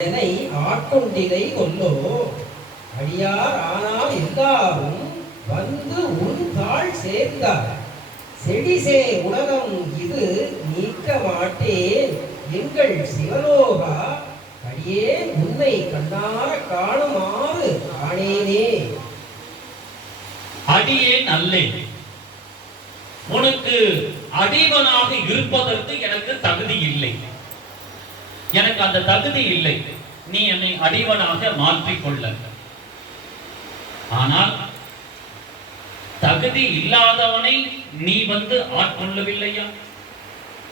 என்னை ஆட்கொண்டிலை கொல்லோ அடியார் ஆனால் எல்லாரும் வந்து உன் தாழ் சேர்ந்தார் செடிசே உலகம் இது நீக்க மாட்டேன் எங்கள் சிவலோகா அடியே உன்னை கண்ணார காணுமாறு காணேனே. அடியேன் அல்லேன், உனக்கு அடிவனாக இருப்பதற்கு எனக்கு தகுதி இல்லை. எனக்கு அந்த தகுதி இல்லை. நீ என்னை அடிவனாக மாற்றிக்கொள்ள. ஆனால் தகுதி இல்லாதவனை நீ வந்து ஆட்கொள்ளவில்லையா?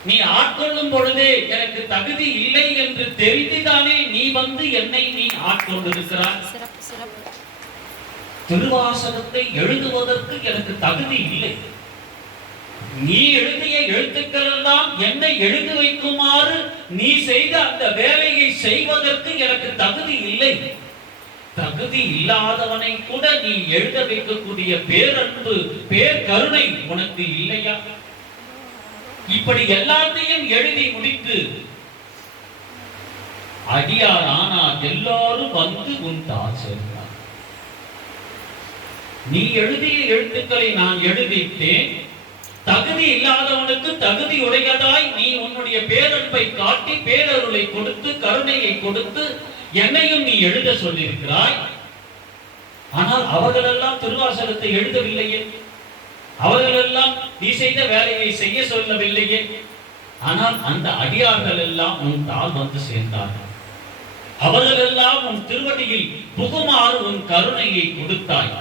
நீ ஆட்கொள்ளும் பொழுதே எனக்கு தகுதி இல்லை என்று தெரிந்துதானே நீ வந்து என்னை நீ ஆட்கொண்டிருக்கிறாய். திருவாசகத்தை எழுதுவதற்கு எனக்கு தகுதி இல்லை. நீ எழுதிய எழுத்துக்கள் எல்லாம் என்னை எழுதி வைக்குமாறு நீ செய்த அந்த வேலையை செய்வதற்கு எனக்கு தகுதி இல்லை. தகுதி இல்லாதவனை கூட நீ எழுத வைக்கக்கூடிய பேரன்பு பேர்கருணை உனக்கு இல்லையா? இப்படி எல்லாத்தையும் எழுதி முடித்து அடியார் ஆனா எல்லாரும் வந்து உன் தாழ் சேர்ந்தார். நீ எழுதிய எழுத்துக்களை நான் எழுதித்தேன். தகுதி இல்லாதவனுக்கு தகுதி உடையதாய் நீ உன்னுடைய பேரன்பை காட்டி பேரருளை கொடுத்து கருணையை கொடுத்து என்னையும் நீ எழுத சொல்லியிருக்கிறாய். ஆனால் அவர்களெல்லாம் திருவாசகத்தை எழுதவில்லையே, அவர்களெல்லாம் நீ செய்த வேலையை செய்ய சொல்லவில்லையே. ஆனால் அந்த அடியார்கள் எல்லாம் உன் தாள் வந்து சேர்ந்தார்கள். அவர்களெல்லாம் உன் திருவடியில் புகுமாறு உன் கருணையை கொடுத்தாய்.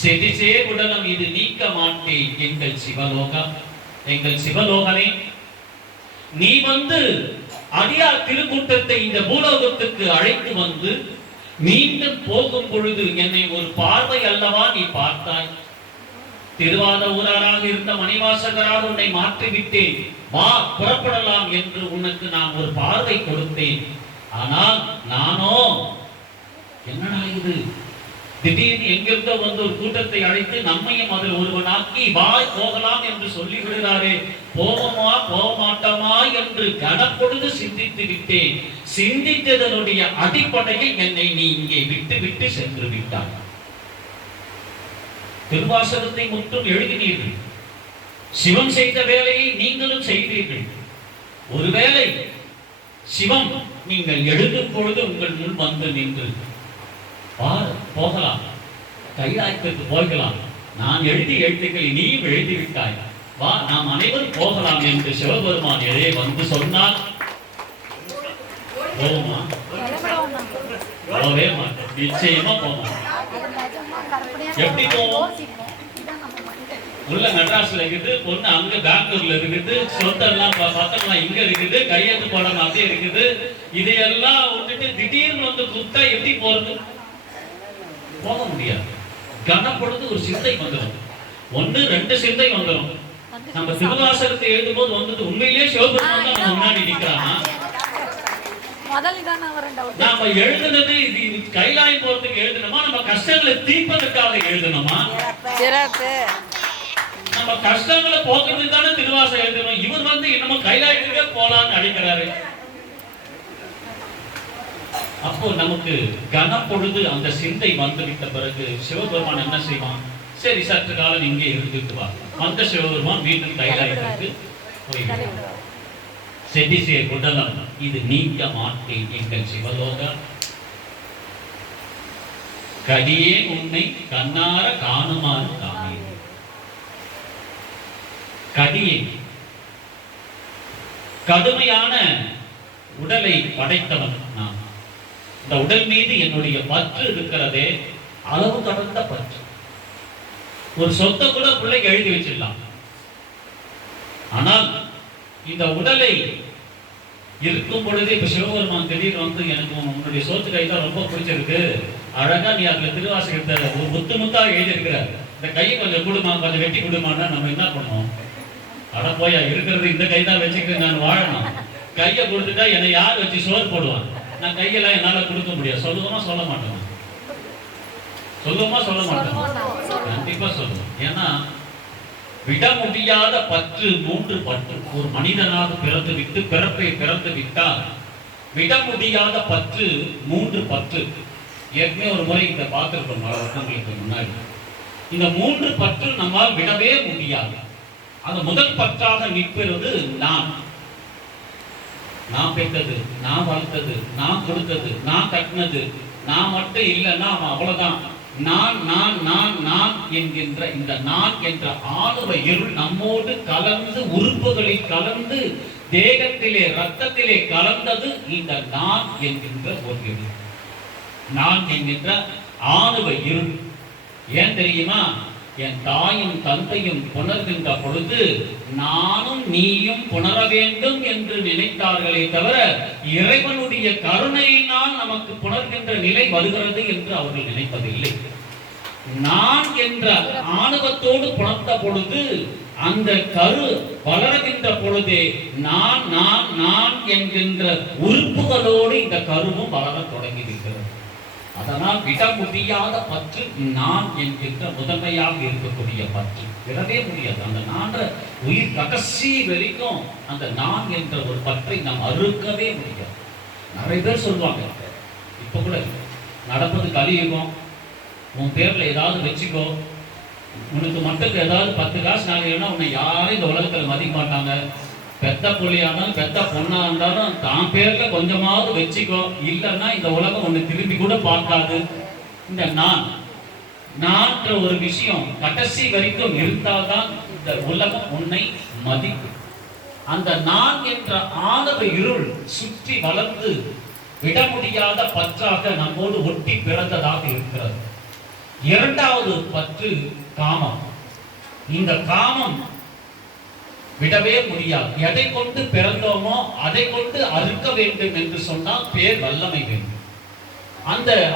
செடிசே உடலம் இது நீக்க மாட்டேன் எங்கள் சிவலோகம். எங்கள் சிவலோகனே, நீ வந்து அடியார் திருக்கூட்டத்தை இந்த பூலோகத்துக்கு அழைத்து வந்து மீண்டும் போகும் பொழுது என்னை ஒரு பார்வை அல்லவா நீ பார்த்தாய். திருவாத ஊராராக இருந்த மணிவாசகராக உன்னை மாற்றிவிட்டேன், வா புறப்படலாம் என்று உனக்கு நான் ஒரு பார்வை கொடுத்தேன். ஆனால் நானோ என்னடா இது, திடீர்னு எங்கிருந்தோ வந்து ஒரு கூட்டத்தை அழைத்து நம்மையும் அதில் ஒருவனாக்கி வா போகலாம் என்று சொல்லி விடுகிறாரே, போவோமா போக மாட்டோமா என்று கனப்பொழுது சிந்தித்து விட்டேன். சிந்தித்ததனுடைய அடிப்படையில் என்னை நீ இங்கே விட்டு விட்டு சென்று விட்டாய். திருவாசகத்தை மட்டும் எழுதினீர்கள், சிவம் செய்த வேலையை நீங்களும் செய்தீர்கள். ஒருவேளை சிவம் நீங்கள் எழுதும் பொழுது உங்கள் முன் வந்து நின்று போகலாம், கைலாயத்திற்கு போகலாம், நான் எழுதி எழுத்துக்களை நீயும் எழுதிவிட்டாய், வா நாம் அனைவரும் போகலாம் என்று சிவபெருமான் எதே வந்து சொன்னால் போமா? போகவே மாட்டோம், நிச்சயமா போவோம். எப்படி போவோம்? உள்ள மெட்ராஸ்ல இருக்குது, பொண்ணு அங்க பெங்களூர்ல இருக்குது, சொத்தெல்லாம் பத்தம்லாம் இங்க இருக்குது, கையெழுத்து போடணும் அப்படியே இருக்குது. இதையெல்லாம் விட்டுட்டு திடீர்னு வந்து குத்தா எப்படி போறது? போக முடியாது. கனப்பொழுது ஒரு சிந்தை வந்துடும், ஒன்னு ரெண்டு சிந்தை வந்துடும். நம்ம திருவாசகத்தை எழுதும் போது வந்துட்டு உண்மையிலேயே சிவபெருமான் தான் நம்ம முன்னாடி நிக்கிறானா? நாம எழுதுனது இது கைலாயம் போறதுக்கு எழுதணுமா, நம்ம கஷ்டங்களை தீர்ப்பதற்காக எழுதணுமா? நம்ம கஷ்டங்களை போக்குறதுக்கு தானே திருவாசகம் எழுதணும். இவர் வந்து நம்ம கைலாயத்துக்கே போலான்னு அழைக்கிறாரு. அப்போ நமக்கு கனப்பொழுது அந்த சிந்தை வந்துவிட்ட பிறகு சிவபெருமான் என்ன செய்வான்? சரி சற்று காலம் இங்கே இருந்துட்டு வா. அந்த சிவபெருமான் மீண்டும் கைலாயத்திற்கு போய்விடுவான். செடிசே குடலம் இது நீக்க மாட்டேன் எங்கள் சிவலோகம். கடியே உன்னை கண்ணார காணுமாறு காணேன். கடியே கடுமையான உடலை படைத்தவன் நான். இந்த உடல் மீது என்னுடைய பற்று இருக்கிறதே அளவு கடந்த பற்று. ஒரு சொத்தை கூட பிள்ளைக்கு எழுதி வச்சிடலாம். ஆனால் இந்த உடலை இருக்கும் பொழுது இப்ப சிவபெருமான் திடீர்னு வந்து எனக்கு உன்னுடைய சொத்து கைதான் ரொம்ப பிடிச்சிருக்கு, அழகா நீ அதுல திருவாசகத்தை முத்து முத்தா எழுதியிருக்கிற, இந்த கையை கொஞ்சம் கொடுமா, கொஞ்சம் வெட்டி கொடுமான்னா நம்ம என்ன பண்ணுவோம்? அட போயா, இருக்கிறது இந்த கை தான் வச்சுக்கிட்டு நான் வாழணும். கையை கொடுத்துட்டா என்னை யார் வச்சு சோறு போடுவான்? நான் கையெல்லாம் என்னால கொடுக்க முடியாது. சொல்லுவோமா சொல்ல மாட்டோம்? சொல்லுவோமா சொல்ல மாட்டோம்? கண்டிப்பா சொல்லுவோம். ஏன்னா விட முடியாத பற்று, மூன்று பற்று. ஒரு மனிதனாக பிறந்து விட்டு பிறப்பை பிறந்து விட்டால் விட முடியாத பற்று 3 பற்று. ஏற்கனவே ஒரு முறை இதை பார்த்திருக்கோம் பல வருஷங்களுக்கு முன்னாடி. இந்த 3 பற்று நம்மால் விடவே முடியாது. அந்த முதல் பற்றாக நிற்பது நான். நான் பெற்றது, நான் வளர்த்தது, நான் கொடுத்தது, நான் கட்டினது, நான் மட்டும் இல்லைன்னா அவன் அவ்வளவுதான். நான் நான் நான் நான் என்கின்ற இந்த நான் என்ற ஆணவ இருள் நம்மோடு கலந்து, உறுப்புகளில் கலந்து, தேகத்திலே ரத்தத்திலே கலந்தது இந்த நான் என்கின்ற ஒரு இருள். நான் என்கின்ற ஆணவ இருள். ஏன் தெரியுமா? என் தாயும் தந்தையும் புணர்கின்ற பொழுது நானும் நீயும் புணர வேண்டும் என்று நினைத்தார்களே தவிர இறைவனுடைய கருணையினால் நமக்கு புணர்கின்ற நிலை வருகிறது என்று அவர்கள் நினைப்பதில்லை. நான் என்ற ஆணவத்தோடு புணர்த்த பொழுது அந்த கரு வளர்கின்ற பொழுதே நான் நான் நான் என்கின்ற உறுப்புகளோடு இந்த கருவும் வளர தொடங்கியிருக்கிறது. அதனால் விட முடியாத பற்று நான் என்கின்ற முதன்மையாக இருக்கக்கூடிய பற்று. விடவே முடியாது. அந்த நான் உயிர் கடைசி வரைக்கும் அந்த நான் என்ற ஒரு பற்றை நாம் அறுக்கவே முடியாது. நிறைய பேர் சொல்லுவாங்க, இப்ப கூட நடப்பது கலியுகம், உன் பேர்ல ஏதாவது வச்சுக்கோ, உனக்கு மட்டும் ஏதாவது 10 காசு நாளைனா உன்னை யாரும் இந்த உலகத்துல மதிக்க மாட்டாங்க. பெத்த புள்ளியா இருந்தாலும் பெத்த பொண்ணா இருந்தாலும் தான் பேர்ல கொஞ்சமாவது வச்சுக்கோ, இல்லைன்னா இந்த உலகம் உன்னை திரும்பி கூட பார்க்காது. இந்த நான்ற ஒரு விஷயம் கடைசி வரைக்கும் இருந்தால்தான் இந்த உலகம் உன்னை மதிக்கும். அந்த நான் என்ற ஆணவ இருள் சுற்றி வளர்ந்து விட முடியாத பற்றாக நம்மோடு ஒட்டி பிறந்ததாக இருக்கிறது. இரண்டாவது பற்று காமம். இந்த காமம் விடவே முடியாது. எதை கொண்டு பிறந்தோமோ அதை கொண்டு அறுக்க வேண்டும் என்று சொன்னால் பேர் வல்லமை வேண்டும்.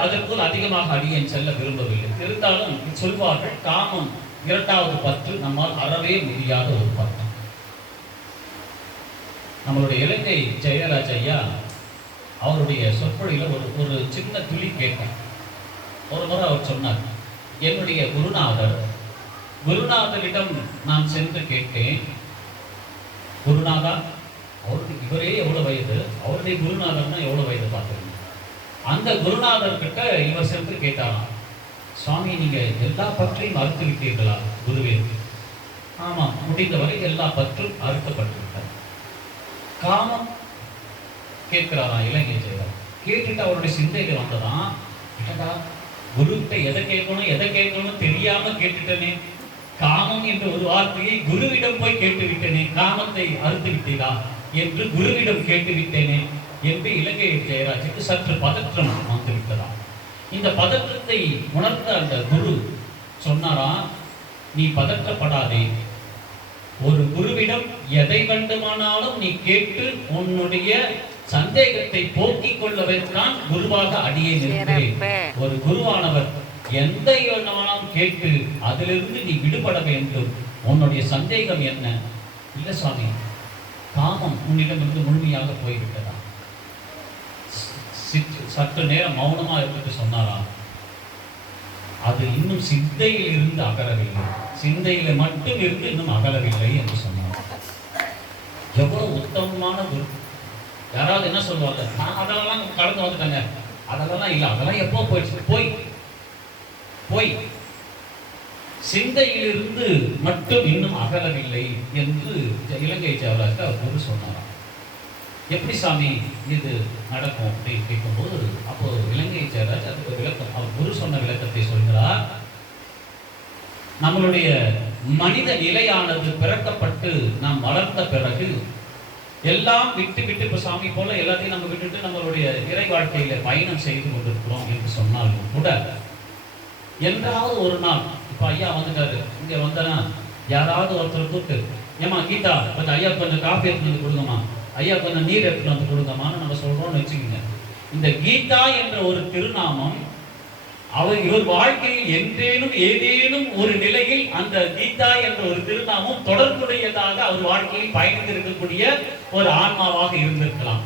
அதற்குள் அதிகமாக அடியேன் செல்ல விரும்பவில்லை. இருந்தாலும் சொல்வார்கள், காமம் இரண்டாவது பற்று நம்மால் அறவே முடியாத ஒரு பற்று. நம்மளுடைய இலங்கை ஜெயராஜ் ஐயா அவருடைய சொற்பொழில ஒரு சின்ன துளி கேட்டேன். ஒரு முறை அவர் சொன்னார், என்னுடைய குருநாதரிடம் நான் சென்று கேட்டேன், குருநாதா, அவருக்கு இவரே எவ்வளவு வயது, அவருடைய குருநாதர்னா எவ்வளவு வயது பார்த்துருங்க. அந்த குருநாதர் கிட்ட இவர் சென்று கேட்டாராம், சுவாமி நீங்க எல்லா பற்றையும் அறுத்து விட்டீர்களா குருவே? ஆமா, முடிந்தவரை எல்லா பற்றும் அறுக்கப்பட்டிருக்கார். காமம் கேட்கிறாராம் இலங்கை ஜெயராஜ். கேட்டுட்டு அவருடைய சிந்தையில வந்ததான், குருகிட்ட எதை கேட்கணும் தெரியாம கேட்டுட்டனே, காமம் என்ற ஒரு வார்த்தையை குருவிடம் போய் கேட்டு விட்டேனே, காமத்தை அறுத்து விட்டீரா என்று குருவிடம் கேட்டு விட்டேனே என்று இலங்கை ஜெயராஜுக்கு சற்று பதற்றம் வந்து விட்டதா. இந்த பதற்றத்தை உணர்ந்த அந்த குரு சொன்னாரா, நீ பதற்றப்படாதே, ஒரு குருவிடம் எதை வேண்டுமானாலும் நீ கேட்டு உன்னுடைய சந்தேகத்தை போக்கிக் கொள்ளவர்தான் குருவாக அடியே நிற்கிறேன். ஒரு குருவானவர் எந்த வேண்டுமானாலும் கேட்டு அதிலிருந்து நீ விடுபட வேண்டும். உன்னுடைய சந்தேகம் என்ன? இல்ல சுவாமி, காமம் உன்னிடமிருந்து முழுமையாக போய்விட்டதா? சற்று நேரம் மௌனமா இருந்துட்டு சொன்னாரா, அது இன்னும் சிந்தையில் இருந்து அகலவில்லை, சிந்தையில மட்டும் இருந்து இன்னும் அகலவில்லை என்று சொன்னார். எவ்வளவு உத்தமமான குரு! யாராவது என்ன சொல்லுவாங்க, நான் அதெல்லாம் கடந்து வந்துட்டேங்க, அதெல்லாம் இல்லை, அதெல்லாம் எப்போ போயிடுச்சு, போய் சிந்தையிலிருந்து மட்டும் இன்னும் அகலவில்லை என்று இலங்கை ஜெயராஜ் அவர் குரு சொன்னாராம். எப்படி சாமி இது நடக்கும் அப்படின்னு கேட்கும்போது, அப்போ இலங்கை ஜெயராஜ் அதுக்கு விளக்கம், அவர் குரு சொன்ன விளக்கத்தை சொல்கிறார். நம்மளுடைய மனித நிலையானது பிறக்கப்பட்டு நாம் வளர்ந்த பிறகு எல்லாம் விட்டு இப்ப சாமி போல எல்லாத்தையும் நம்ம விட்டுட்டு நம்மளுடைய இறை வாழ்க்கையில பயணம் செய்து கொண்டிருக்கிறோம் என்று சொன்னாலும் கூட, என்றாவது ஒரு நாள், இப்ப ஐயா வந்துட்டாரு, இங்க வந்தனா யாராவது ஒருத்தர் கூப்பிட்டு, ஏமா கீதா கொஞ்சம் ஐயா கொஞ்சம் காஃபி எடுத்துட்டு வந்து கொடுங்கம்மா, ஐயா கொஞ்சம் நீர் எடுத்துட்டு வந்து கொடுங்கம்மான்னு நம்ம சொல்றோம்னு வச்சுக்கோங்க. இந்த கீதா என்ற ஒரு திருநாமம் இவர் வாழ்க்கையில் ஏதேனும் ஒரு நிலையில் அந்த கீதா என்ற ஒரு திருநாமம் தொடர்புடையதாக அவர் வாழ்க்கையில் பயணித்திருக்கக்கூடிய ஒரு ஆன்மாவாக இருந்திருக்கலாம்.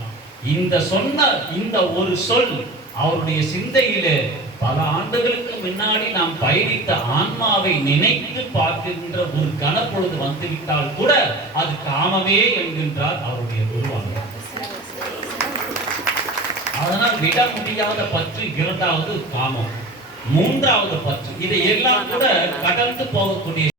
இந்த ஒரு சொல் அவருடைய சிந்தையிலே பல ஆண்டுகளுக்கு முன்னாடி நாம் பயணித்த ஆன்மாவை நினைத்து பார்க்கின்ற ஒரு கணப்பொழுது வந்துவிட்டால் கூட அது காமமே என்கின்றார் அவருடைய குருவாக. அதனால் விட முடியாத பற்று இரண்டாவது காமம், மூன்றாவது பற்று. இதை எல்லாம் கூட கடந்து போகக்கூடிய